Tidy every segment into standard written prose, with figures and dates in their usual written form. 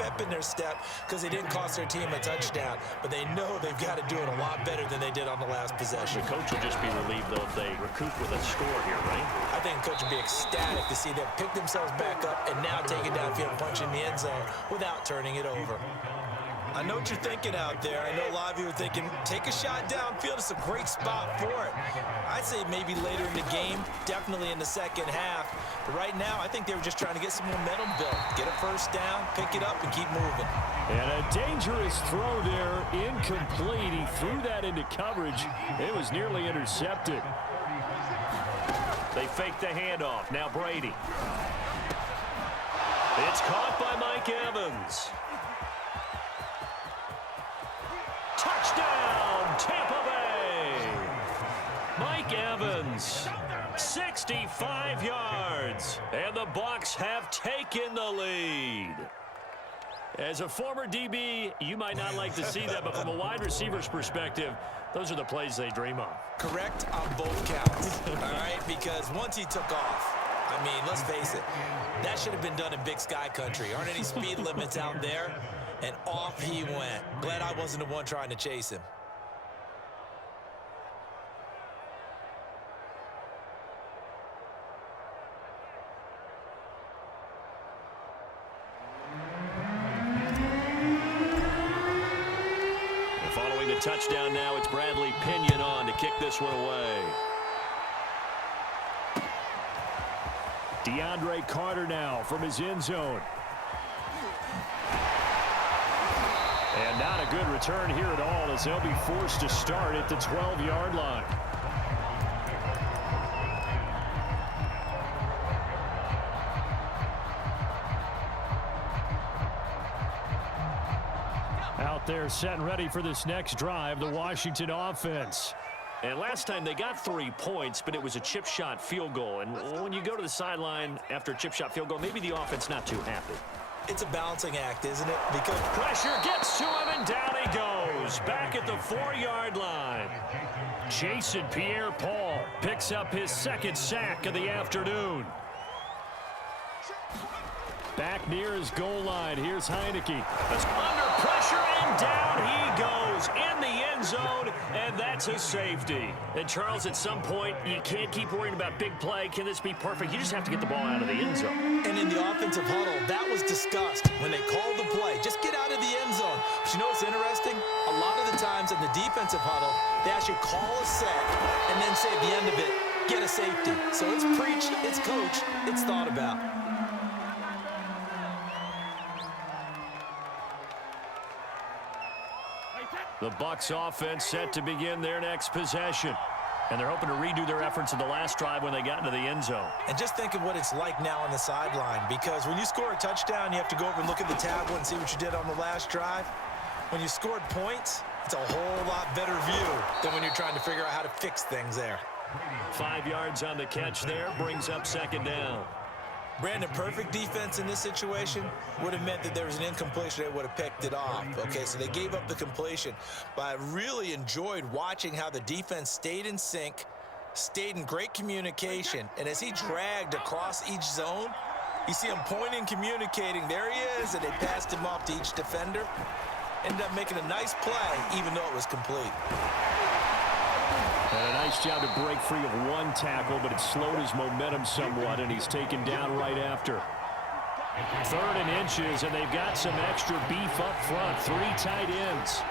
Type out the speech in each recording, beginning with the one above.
pep in their step because they didn't cost their team a touchdown, but they know they've got to do it a lot better than they did on the last possession. The coach will just be relieved, though, if they recoup with a score here, right? I think the coach will be ecstatic to see them pick themselves back up and now take it downfield, punch in the end zone without turning it over. I know what you're thinking out there. I know a lot of you are thinking, take a shot downfield. It's a great spot for it. I'd say maybe later in the game, definitely in the second half. But right now, I think they were just trying to get some momentum built. Get a first down, pick it up, and keep moving. And a dangerous throw there, incomplete. He threw that into coverage. It was nearly intercepted. They fake the handoff. Now Brady. It's caught by Mike Evans. Touchdown, Tampa Bay! Mike Evans, 65 yards, and the Bucs have taken the lead. As a former DB, you might not like to see that, but from a wide receiver's perspective, those are the plays they dream of. Correct on both counts, all right? Because once he took off, I mean, let's face it, that should have been done in Big Sky Country. Aren't any speed limits out there? And off he went. Glad I wasn't the one trying to chase him. And following the touchdown now, it's Bradley Pinion on to kick this one away. DeAndre Carter now from his end zone. And not a good return here at all as they'll be forced to start at the 12-yard line. Out there set and ready for this next drive, the Washington offense. And last time they got 3 points, but it was a chip shot field goal. And when you go to the sideline after a chip shot field goal, maybe the offense not too happy. It's a balancing act, isn't it? Because pressure gets to him, and down he goes. Back at the 4-yard line. Jason Pierre-Paul picks up his second sack of the afternoon. Back near his goal line. Here's Heineke. That's under pressure, and down he goes in the end zone, and that's a safety. And, Charles, at some point, you can't keep worrying about big play. Can this be perfect? You just have to get the ball out of the end zone. And in the offensive huddle, that was discussed when they called the play. Just get out of the end zone. But you know what's interesting? A lot of the times in the defensive huddle, they actually call a set and then say at the end of it, get a safety. So it's preached, it's coached, it's thought about. The Bucs offense set to begin their next possession. And they're hoping to redo their efforts in the last drive when they got into the end zone. And just think of what it's like now on the sideline, because when you score a touchdown, you have to go over and look at the tablet and see what you did on the last drive. When you scored points, it's a whole lot better view than when you're trying to figure out how to fix things there. 5 yards on the catch there, brings up second down. Brandon, perfect defense in this situation would have meant that there was an incompletion. They would have picked it off. Okay, so they gave up the completion. But I really enjoyed watching how the defense stayed in sync, stayed in great communication. And as he dragged across each zone, you see him pointing, communicating. There he is, and they passed him off to each defender. Ended up making a nice play, even though it was complete. And a nice job to break free of one tackle, but it slowed his momentum somewhat, and he's taken down right after. 3rd and inches, and they've got some extra beef up front. 3 tight ends.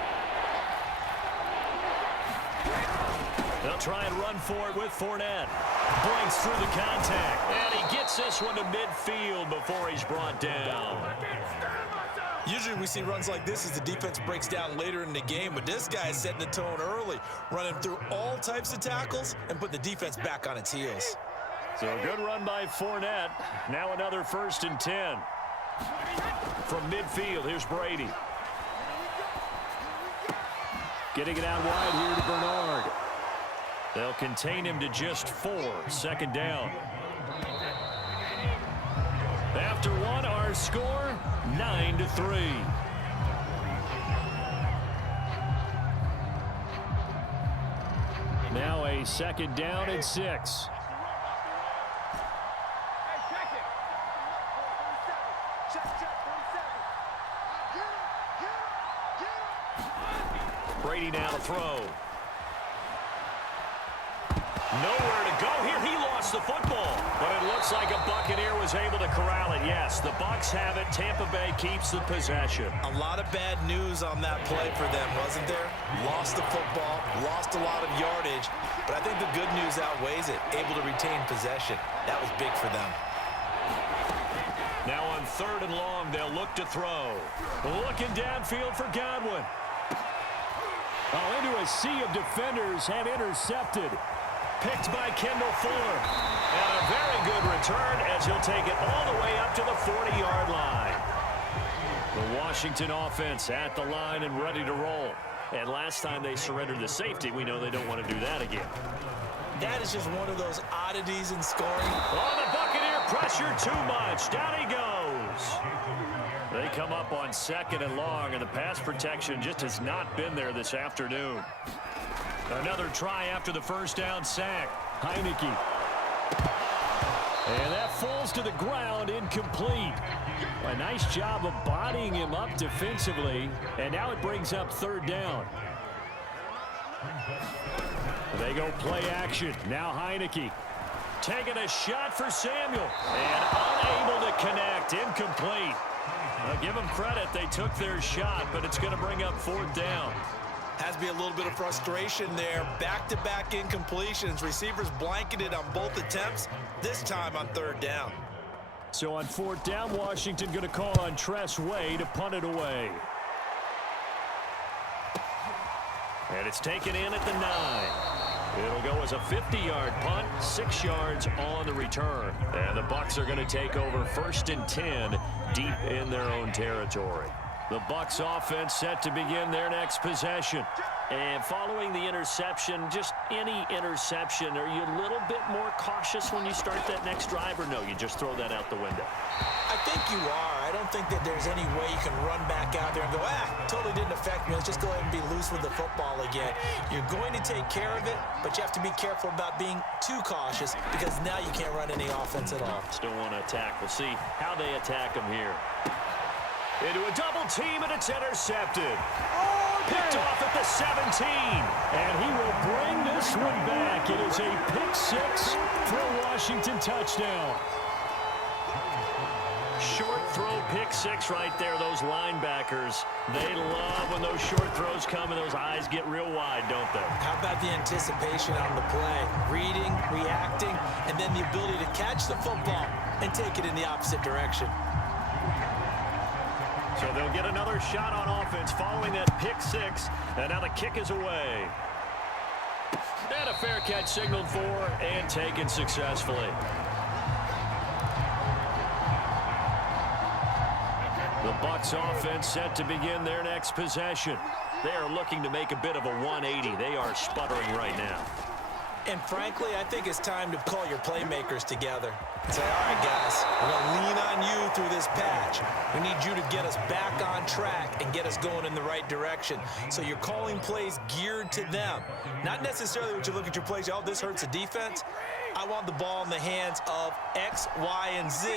They'll try and run for it with Fournette. Breaks through the contact, and he gets this one to midfield before he's brought down. Usually we see runs like this as the defense breaks down later in the game, but this guy is setting the tone early, running through all types of tackles and putting the defense back on its heels. So a good run by Fournette. Now another 1st and 10. From midfield, here's Brady. Getting it out wide here to Bernard. They'll contain him to just 4. 2nd down. After one, our score, 9-3. Now a 2nd down and 6. Brady now to throw. Nowhere to go here. He lost the football. But it looks like a Buccaneer was able to corral it. Yes, the Bucs have it. Tampa Bay keeps the possession. A lot of bad news on that play for them, wasn't there? Lost the football, lost a lot of yardage. But I think the good news outweighs it. Able to retain possession. That was big for them. Now on 3rd and long, they'll look to throw. Looking downfield for Godwin. Oh, into a sea of defenders and intercepted. Picked by Kendall Fuller. And a very good return as he'll take it all the way up to the 40-yard line. The Washington offense at the line and ready to roll. And last time they surrendered the safety, we know they don't want to do that again. That is just one of those oddities in scoring. Oh, the Buccaneer pressure too much. Down he goes. They come up on 2nd and long, and the pass protection just has not been there this afternoon. Another try after the first down sack. Heineke. And that falls to the ground, incomplete. A nice job of bodying him up defensively, and now it brings up 3rd down. They go play action. Now Heineke. Taking a shot for Samuel. And unable to connect. Incomplete. Give them credit. They took their shot, but it's going to bring up 4th down. Has to be a little bit of frustration there. Back-to-back incompletions. Receivers blanketed on both attempts, this time on 3rd down. So on 4th down, Washington going to call on Tress Way to punt it away. And it's taken in at the 9. It'll go as a 50-yard punt, 6 yards on the return. And the Bucs are going to take over 1st and 10 deep in their own territory. The Bucs offense set to begin their next possession. And following the interception, just any interception, are you a little bit more cautious when you start that next drive, or no, you just throw that out the window? I think you are. I don't think that there's any way you can run back out there and go, totally didn't affect me. Let's just go ahead and be loose with the football again. You're going to take care of it, but you have to be careful about being too cautious because now you can't run any offense at all. Still want to attack. We'll see how they attack them here. Into a double team, and it's intercepted. Picked off at the 17. And he will bring this one back. It is a pick 6 for a Washington touchdown. Short throw, pick 6 right there. Those linebackers, they love when those short throws come and those eyes get real wide, don't they? How about the anticipation on the play? Reading, reacting, and then the ability to catch the football and take it in the opposite direction. So they'll get another shot on offense following that pick 6. And now the kick is away. And a fair catch signaled for and taken successfully. The Bucs offense set to begin their next possession. They are looking to make a bit of a 180. They are sputtering right now. And frankly, I think it's time to call your playmakers together and say, all right, guys, we're going to lean on you through this patch. We need you to get us back on track and get us going in the right direction. So you're calling plays geared to them. Not necessarily when you look at your plays, oh, this hurts the defense. I want the ball in the hands of X, Y, and Z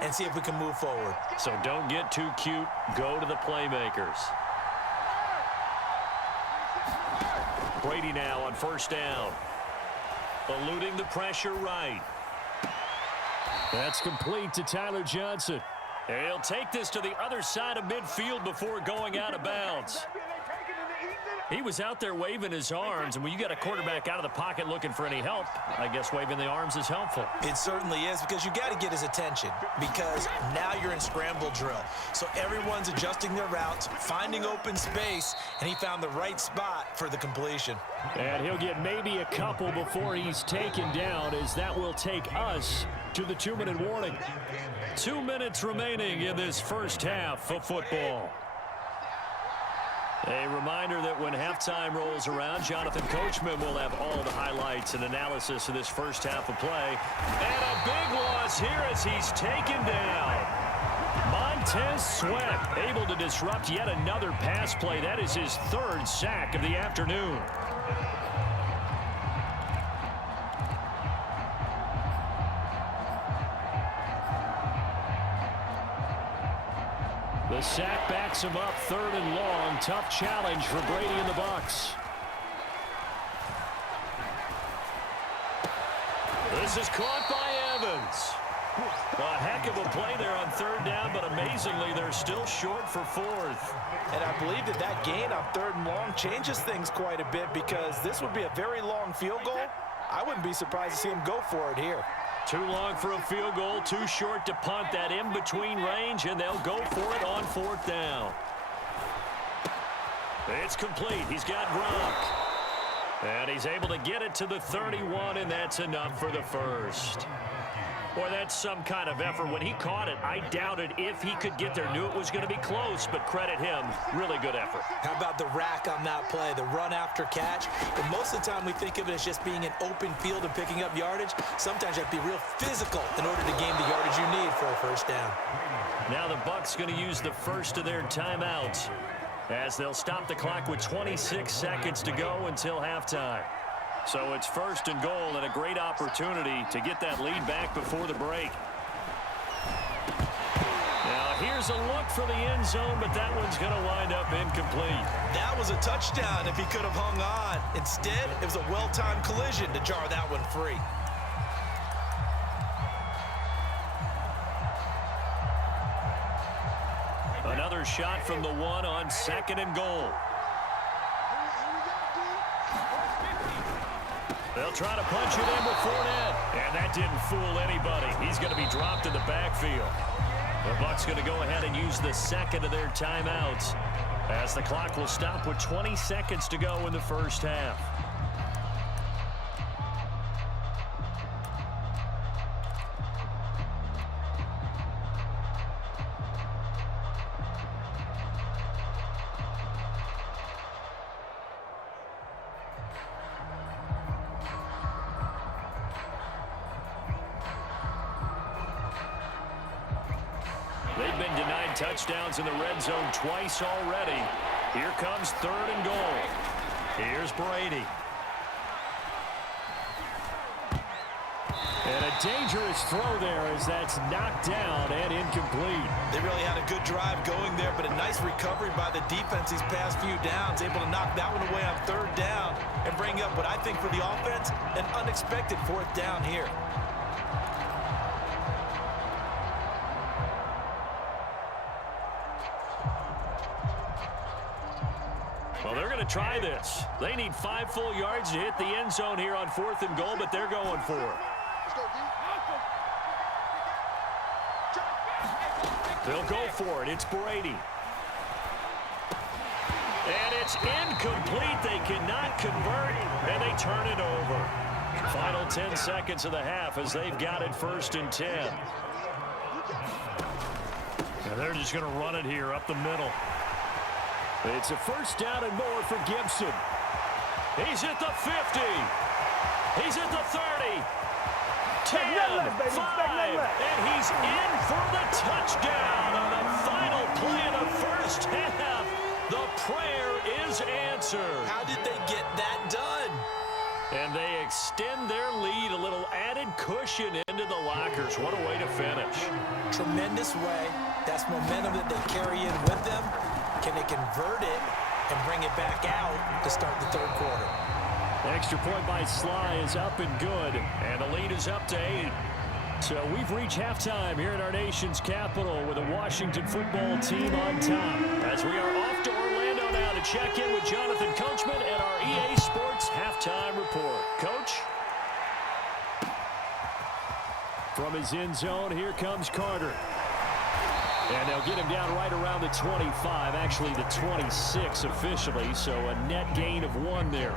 and see if we can move forward. So don't get too cute. Go to the playmakers. Brady now on 1st down. Eluding the pressure right. That's complete to Tyler Johnson. And he'll take this to the other side of midfield before going out of bounds. He was out there waving his arms, and when you got a quarterback out of the pocket looking for any help, I guess waving the arms is helpful. It certainly is, because you got to get his attention, because now you're in scramble drill. So everyone's adjusting their routes, finding open space, and he found the right spot for the completion. And he'll get maybe a couple before he's taken down, as that will take us to the 2-minute warning. 2 minutes remaining in this first half of football. A reminder that when halftime rolls around, Jonathan Coachman will have all the highlights and analysis of this first half of play. And a big loss here as he's taken down. Montez Sweat able to disrupt yet another pass play. That is his 3rd sack of the afternoon. The The sack backs him up, 3rd and long. Tough challenge for Brady and the Bucs. This is caught by Evans. A heck of a play there on 3rd down, but amazingly, they're still short for 4th. And I believe that gain on 3rd and long changes things quite a bit, because this would be a very long field goal. I wouldn't be surprised to see him go for it here. Too long for a field goal, too short to punt. That in-between range, and they'll go for it on 4th down. It's complete. He's got Gronk. And he's able to get it to the 31, and that's enough for the first. Boy, that's some kind of effort. When he caught it, I doubted if he could get there. Knew it was going to be close, but credit him. Really good effort. How about the rack on that play, the run after catch? But most of the time we think of it as just being an open field and picking up yardage. Sometimes you have to be real physical in order to gain the yardage you need for a first down. Now the Bucs going to use the first of their timeouts, as they'll stop the clock with 26 seconds to go until halftime. So it's 1st and goal, and a great opportunity to get that lead back before the break. Now here's a look for the end zone, but that one's going to wind up incomplete. That was a touchdown if he could have hung on. Instead, it was a well-timed collision to jar that one free. Another shot from the 1 on 2nd and goal. They'll try to punch it in with Fournette. And that didn't fool anybody. He's going to be dropped in the backfield. The Bucs going to go ahead and use the 2nd of their timeouts, as the clock will stop with 20 seconds to go in the first half. They've been denied touchdowns in the red zone twice already. Here comes 3rd and goal. Here's Brady. And a dangerous throw there, as that's knocked down and incomplete. They really had a good drive going there, but a nice recovery by the defense these past few downs, able to knock that one away on 3rd down and bring up what I think for the offense, an unexpected 4th down here. Well, they're going to try this. They need 5 full yards to hit the end zone here on 4th and goal, but they're going for it. They'll go for it. It's Brady. And it's incomplete. They cannot convert, and they turn it over. Final 10 seconds of the half as they've got it 1st and 10. And they're just going to run it here up the middle. It's a 1st down and more for Gibson. He's at the 50. He's at the 30. 10, 5, and he's in for the touchdown on the final play of the first half. The prayer is answered. How did they get that done? And they extend their lead, a little added cushion into the lockers. What a way to finish. Tremendous way. That's momentum that they carry in with them. Can they convert it and bring it back out to start the 3rd quarter? Extra point by Sly is up and good, and the lead is up to 8. So we've reached halftime here in our nation's capital with the Washington football team on top, as we are off to Orlando now to check in with Jonathan Coachman at our EA Sports Halftime Report. Coach? From his end zone, here comes Carter. And they'll get him down right around the 25, actually the 26 officially, so a net gain of 1 there.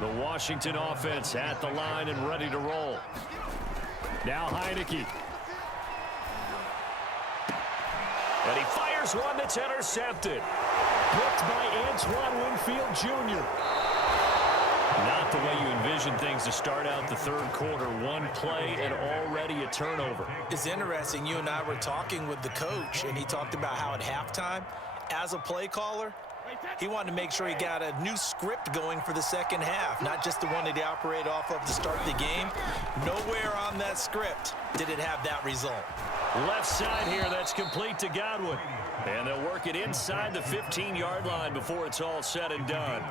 The Washington offense at the line and ready to roll. Now Heineke. And he fires one that's intercepted. Blocked by Antoine Winfield Jr. Not the way you envision things to start out the 3rd quarter. 1 play and already a turnover. It's interesting. You and I were talking with the coach, and he talked about how at halftime, as a play caller, he wanted to make sure he got a new script going for the second half, not just the one that he operated off of to start the game. Nowhere on that script did it have that result. Left side here, that's complete to Godwin. And they'll work it inside the 15-yard line before it's all said and done.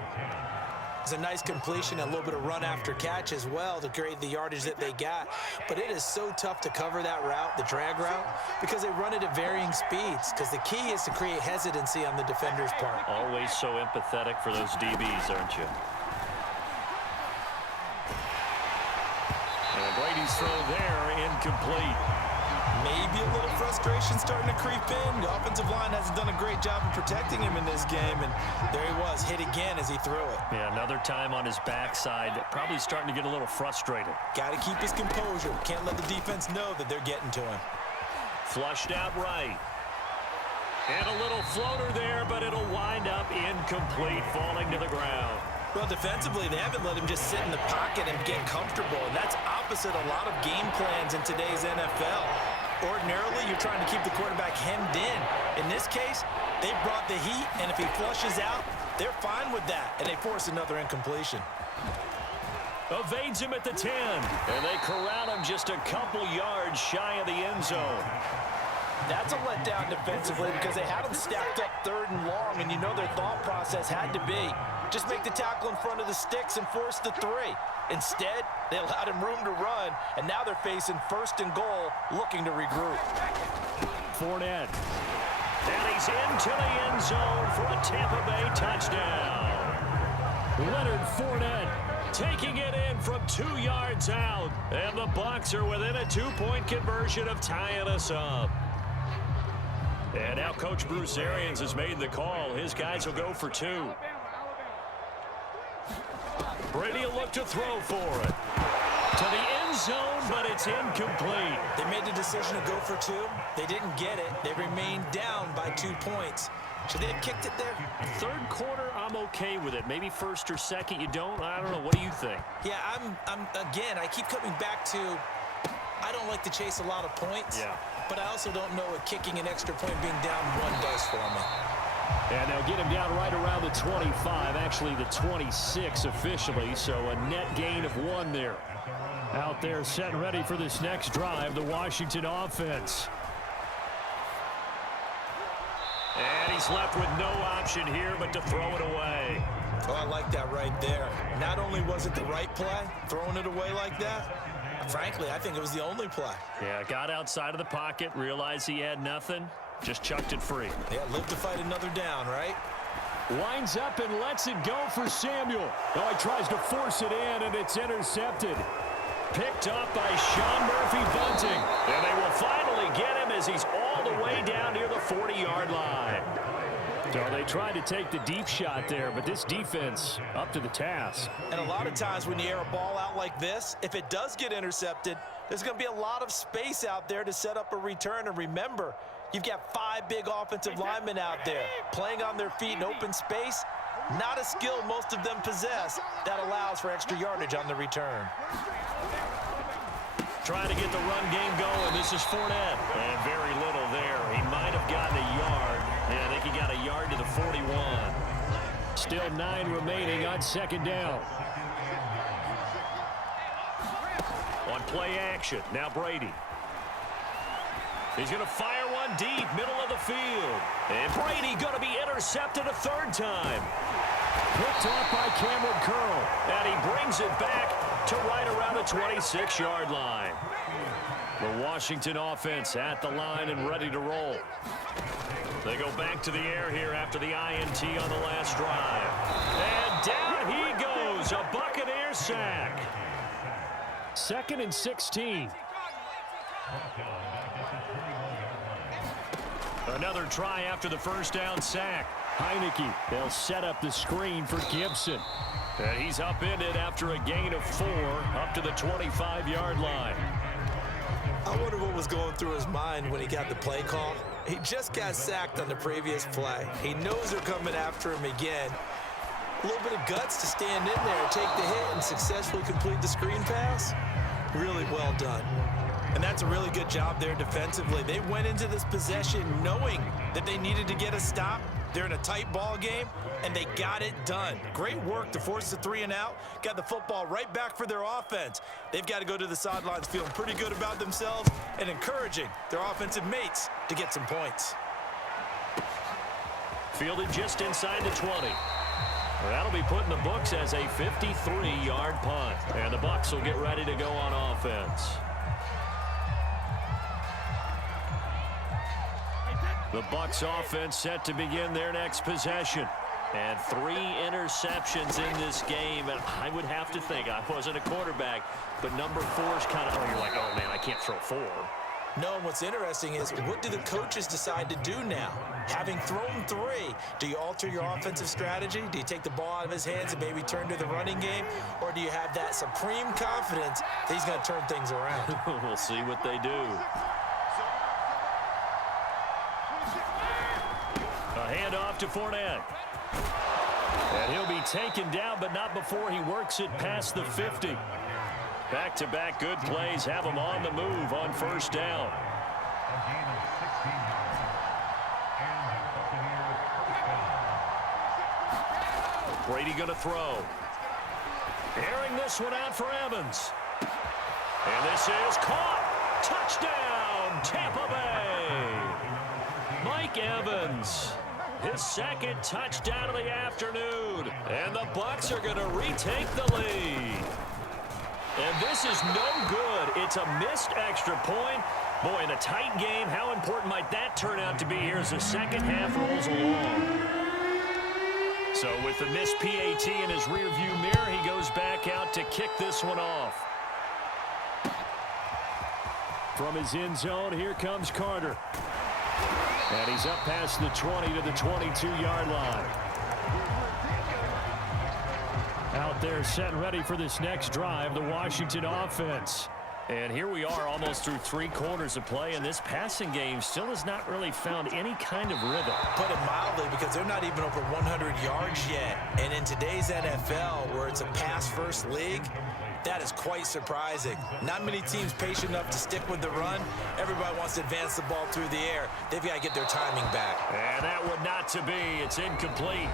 It's a nice completion, a little bit of run after catch as well to create the yardage that they got. But it is so tough to cover that route, the drag route, because they run it at varying speeds. Because the key is to create hesitancy on the defender's part. Always so empathetic for those DBs, aren't you? And Brady's throw there, incomplete. Maybe a little frustration starting to creep in. The offensive line hasn't done a great job of protecting him in this game, and there he was, hit again as he threw it. Yeah, another time on his backside, probably starting to get a little frustrated. Got to keep his composure. Can't let the defense know that they're getting to him. Flushed out right. And a little floater there, but it'll wind up incomplete, falling to the ground. Well, defensively, they haven't let him just sit in the pocket and get comfortable, and that's opposite a lot of game plans in today's NFL. Ordinarily, you're trying to keep the quarterback hemmed in. In this case, they brought the heat, and if he flushes out, they're fine with that, and they force another incompletion. Evades him at the 10, and they corral him just a couple yards shy of the end zone. That's a letdown defensively because they had him stacked up 3rd and long, and you know their thought process had to be just make the tackle in front of the sticks and force the 3. Instead, they allowed him room to run, and now they're facing 1st and goal, looking to regroup. Fournette. And he's into the end zone for a Tampa Bay touchdown. Leonard Fournette taking it in from 2 yards out, and the Bucs are within a 2-point conversion of tying us up. And now Coach Bruce Arians has made the call. His guys will go for 2. Brady will look to throw for it. To the end zone, but it's incomplete. They made the decision to go for 2. They didn't get it. They remained down by 2 points. Should they have kicked it there? 3rd quarter, I'm okay with it. Maybe 1st or 2nd, you don't? I don't know. What do you think? Yeah, again, I keep coming back to I don't like to chase a lot of points. Yeah. But I also don't know what kicking an extra point being down 1 does for me. And they'll get him down right around the 25, actually the 26 officially, so a net gain of 1 there. Out there set and ready for this next drive, the Washington offense. And he's left with no option here but to throw it away. Oh, I like that right there. Not only was it the right play, throwing it away like that, frankly, I think it was the only play. Yeah, got outside of the pocket, realized he had nothing, just chucked it free. Yeah, live to fight another down, right? Winds up and lets it go for Samuel. Oh, he tries to force it in, and it's intercepted. Picked up by Sean Murphy-Bunting. And they will finally get him as he's all the way down near the 40-yard line. So they tried to take the deep shot there, but this defense up to the task. And a lot of times when you air a ball out like this, if it does get intercepted, there's going to be a lot of space out there to set up a return. And remember, you've got 5 big offensive linemen out there playing on their feet in open space. Not a skill most of them possess that allows for extra yardage on the return. Trying to get the run game going. This is Fournette. And very little there. He might have gotten a yard. Yeah, I think he got a yard to the 41. Still 9 remaining on 2nd down. On play action, now Brady. He's going to fire one deep, middle of the field. And Brady going to be intercepted a 3rd time. Picked off by Cameron Curl. And he brings it back to right around the 26-yard line. The Washington offense at the line and ready to roll. They go back to the air here after the INT on the last drive. And down he goes, a Buccaneer sack. 2nd and 16. Another try after the 1st down sack. Heineke, they'll set up the screen for Gibson. And he's upended after a gain of 4 up to the 25-yard line. I wonder what was going through his mind when he got the play call. He just got sacked on the previous play. He knows they're coming after him again. A little bit of guts to stand in there, take the hit, and successfully complete the screen pass. Really well done. And that's a really good job there defensively. They went into this possession knowing that they needed to get a stop. They're in a tight ball game, and they got it done. Great work to force the 3 and out. Got the football right back for their offense. They've got to go to the sidelines feeling pretty good about themselves and encouraging their offensive mates to get some points. Fielded just inside the 20. Well, that'll be put in the books as a 53-yard punt. And the Bucs will get ready to go on offense. The Bucs offense set to begin their next possession. And 3 interceptions in this game. And I would have to think, I wasn't a quarterback, but number 4's kind of, you're like, oh, man, I can't throw 4. No, and what's interesting is, what do the coaches decide to do now? Having thrown 3, do you alter your offensive strategy? Do you take the ball out of his hands and maybe turn to the running game? Or do you have that supreme confidence that he's going to turn things around? We'll see what they do. A handoff to Fournette. And he'll be taken down, but not before he works it past the 50. Back-to-back good plays have him on the move on first down. Brady going to throw. Airing this one out for Evans. And this is caught. Touchdown, Tampa Bay. Mike Evans. His second touchdown of the afternoon. And the Bucs are going to retake the lead. And this is no good. It's a missed extra point. Boy, in a tight game, how important might that turn out to be here as the second half rolls along? So with the missed PAT in his rearview mirror, he goes back out to kick this one off. From his end zone, here comes Carter. And he's up past the 20 to the 22-yard line. Out there set and ready for this next drive, the Washington offense. And here we are almost through 3 quarters of play, and this passing game still has not really found any kind of rhythm. Put it mildly, because they're not even over 100 yards yet. And in today's NFL, where it's a pass-first league, that is quite surprising. Not many teams patient enough to stick with the run. Everybody wants to advance the ball through the air. They've got to get their timing back. And that would not to be. It's incomplete.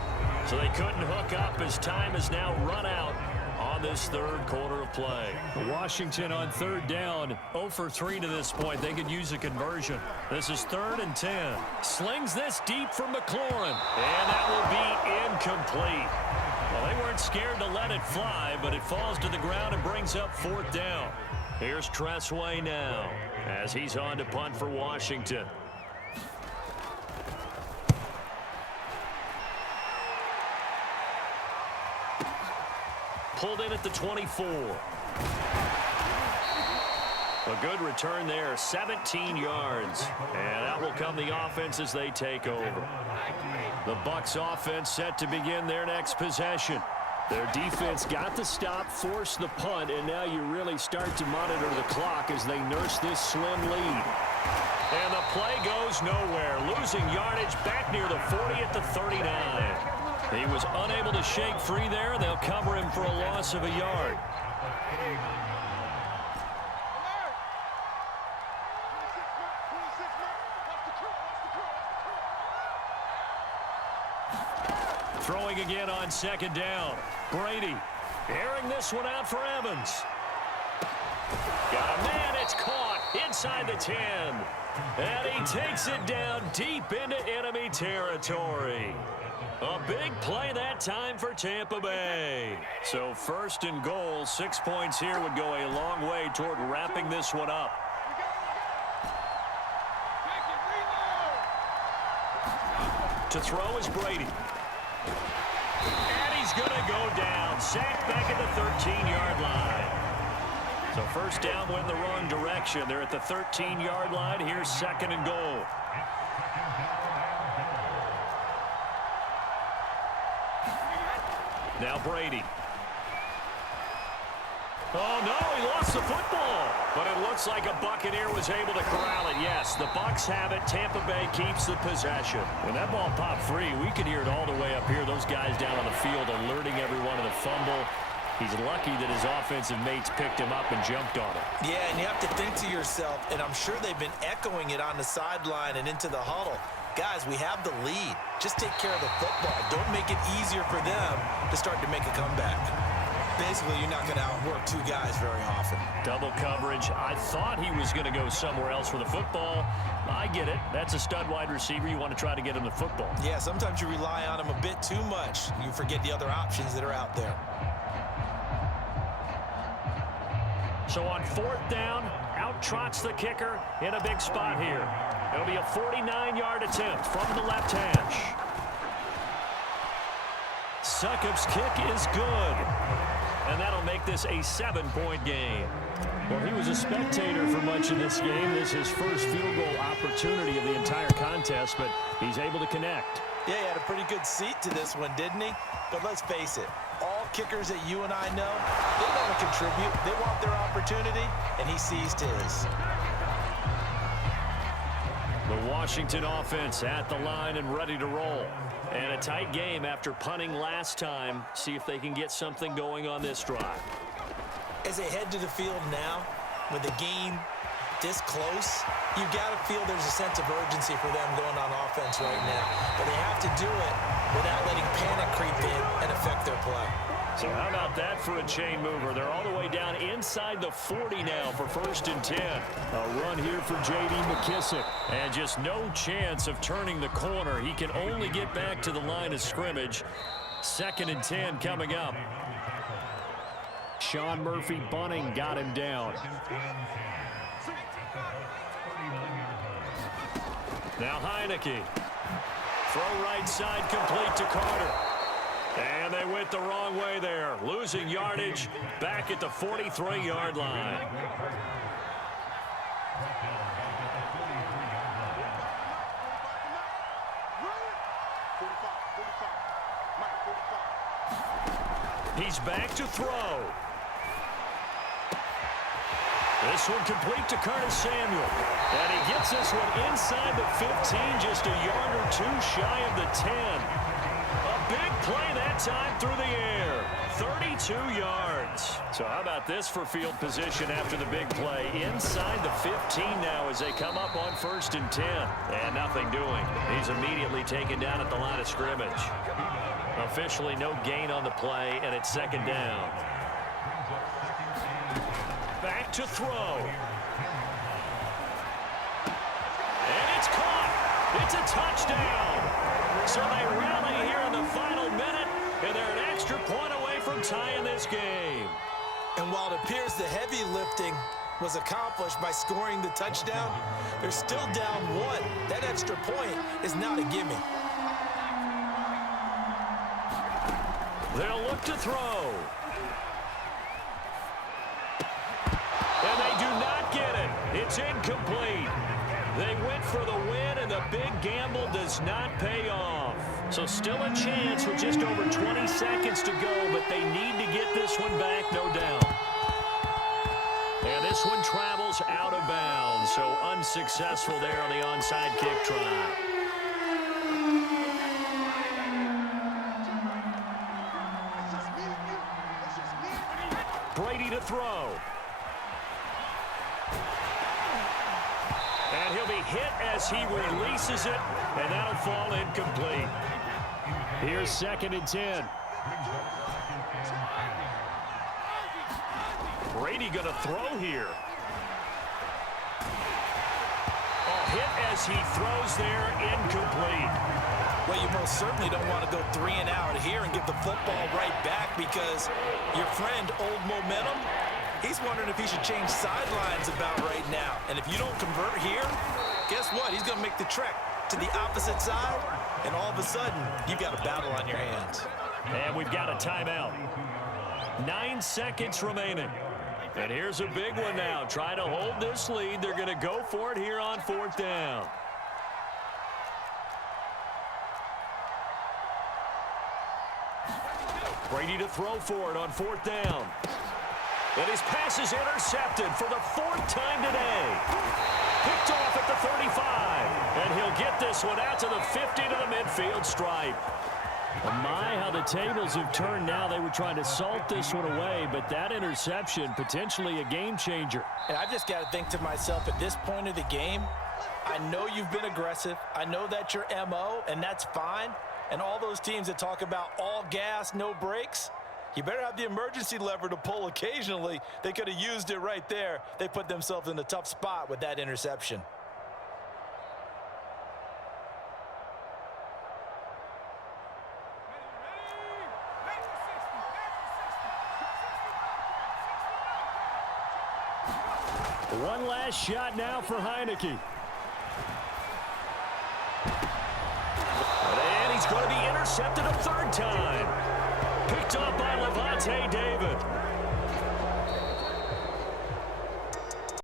So they couldn't hook up as time is now run out on this third quarter of play. Washington on third down, 0 for 3 to this point. They could use a conversion. This is 3rd and 10. Slings this deep from McLaurin. And that will be incomplete. Well, they weren't scared to let it fly, but it falls to the ground and brings up 4th down. Here's Tressway now as he's on to punt for Washington. Pulled in at the 24. A good return there, 17 yards. And out will come the offense as they take over. The Bucs offense set to begin their next possession. Their defense got the stop, forced the punt, and now you really start to monitor the clock as they nurse this slim lead. And the play goes nowhere, losing yardage back near the 40 at the 39. He was unable to shake free there. They'll cover him for a loss of a yard. Throwing again on second down. Brady airing this one out for Evans. Got a man, it's caught inside the 10. And he takes it down deep into enemy territory. A big play that time for Tampa Bay. So 1st and goal, 6 points here would go a long way toward wrapping this one up. To throw is Brady. And he's going to go down. Sacked back at the 13-yard line. So 1st down went in the wrong direction. They're at the 13-yard line. Here's 2nd and goal. Now Brady. Oh, no, he lost the football. But it looks like a Buccaneer was able to corral it. Yes, the Bucs have it. Tampa Bay keeps the possession. When that ball popped free, we could hear it all the way up here. Those guys down on the field alerting everyone of the fumble. He's lucky that his offensive mates picked him up and jumped on it. Yeah, and you have to think to yourself, and I'm sure they've been echoing it on the sideline and into the huddle. guys, we have the lead. Just take care of the football. Don't make it easier for them to start to make a comeback. Basically, you're not going to outwork two guys very often. Double coverage. I thought he was going to go somewhere else for the football. I get it. That's a stud wide receiver. You want to try to get him the football. Yeah, sometimes you rely on him a bit too much. You forget the other options that are out there. So on 4th down, out trots the kicker in a big spot here. It'll be a 49-yard attempt from the left hash. Succop's kick is good. And that'll make this a 7-point game. Well, he was a spectator for much of this game. This is his first field goal opportunity of the entire contest, but he's able to connect. Yeah, he had a pretty good seat to this one, didn't he? But let's face it, all kickers that you and I know, they want to contribute. They want their opportunity, and he seized his. The Washington offense at the line and ready to roll. And a tight game after punting last time. See if they can get something going on this drive. As they head to the field now, with the game this close, you've got to feel there's a sense of urgency for them going on offense right now. But they have to do it without letting panic creep in and affect their play. So how about that for a chain mover? They're all the way down inside the 40 now for 1st and 10. A run here for J.D. McKissick. And just no chance of turning the corner. He can only get back to the line of scrimmage. 2nd and 10 coming up. Sean Murphy Bunting got him down. Now Heineke. Throw right side complete to Carter. And they went the wrong way there. Losing yardage back at the 43-yard line. He's back to throw. This one complete to Curtis Samuel. And he gets this one inside the 15, just a yard or two shy of the 10. A big play that time through the air. 32 yards. So how about this for field position after the big play? Inside the 15 now as they come up on 1st and 10. And nothing doing. He's immediately taken down at the line of scrimmage. Officially no gain on the play, and it's 2nd down. Back to throw. And it's caught. It's a touchdown. So they rally here in the final minute, and they're an extra point away from tying this game. And while it appears the heavy lifting was accomplished by scoring the touchdown, they're still down 1. That extra point is not a gimme. They'll look to throw. And they do not get it. It's incomplete. They went for the win, and the big gamble does not pay off. So still a chance with just over 20 seconds to go, but they need to get this one back, no doubt. And this one travels out of bounds, so unsuccessful there on the onside kick try. Brady to throw. And he'll be hit as he releases it, and that'll fall incomplete. Here's 2nd and 10. Brady going to throw here. A hit as he throws there, incomplete. Well, you most certainly don't want to go 3 and out here and give the football right back, because your friend, Old Momentum, he's wondering if he should change sidelines about right now. And if you don't convert here, guess what? He's going to make the trek to the opposite side, and all of a sudden, you've got a battle on your hands. And we've got a timeout. 9 seconds remaining. And here's a big one now. Trying to hold this lead. They're going to go for it here on 4th down. Brady to throw for it on 4th down. And his pass is intercepted for the 4th time today. Picked off at the 35. And he'll get this one out to the 50 to the midfield stripe. Oh my, how the tables have turned now. They were trying to salt this one away, but that interception, potentially a game changer. And I've just got to think to myself, at this point of the game, I know you've been aggressive. I know that's your MO, and that's fine. And all those teams that talk about all gas, no brakes, you better have the emergency lever to pull occasionally. They could have used it right there. They put themselves in a tough spot with that interception. One last shot now for Heineke. And he's going to be intercepted a third time. Picked up by Levante David.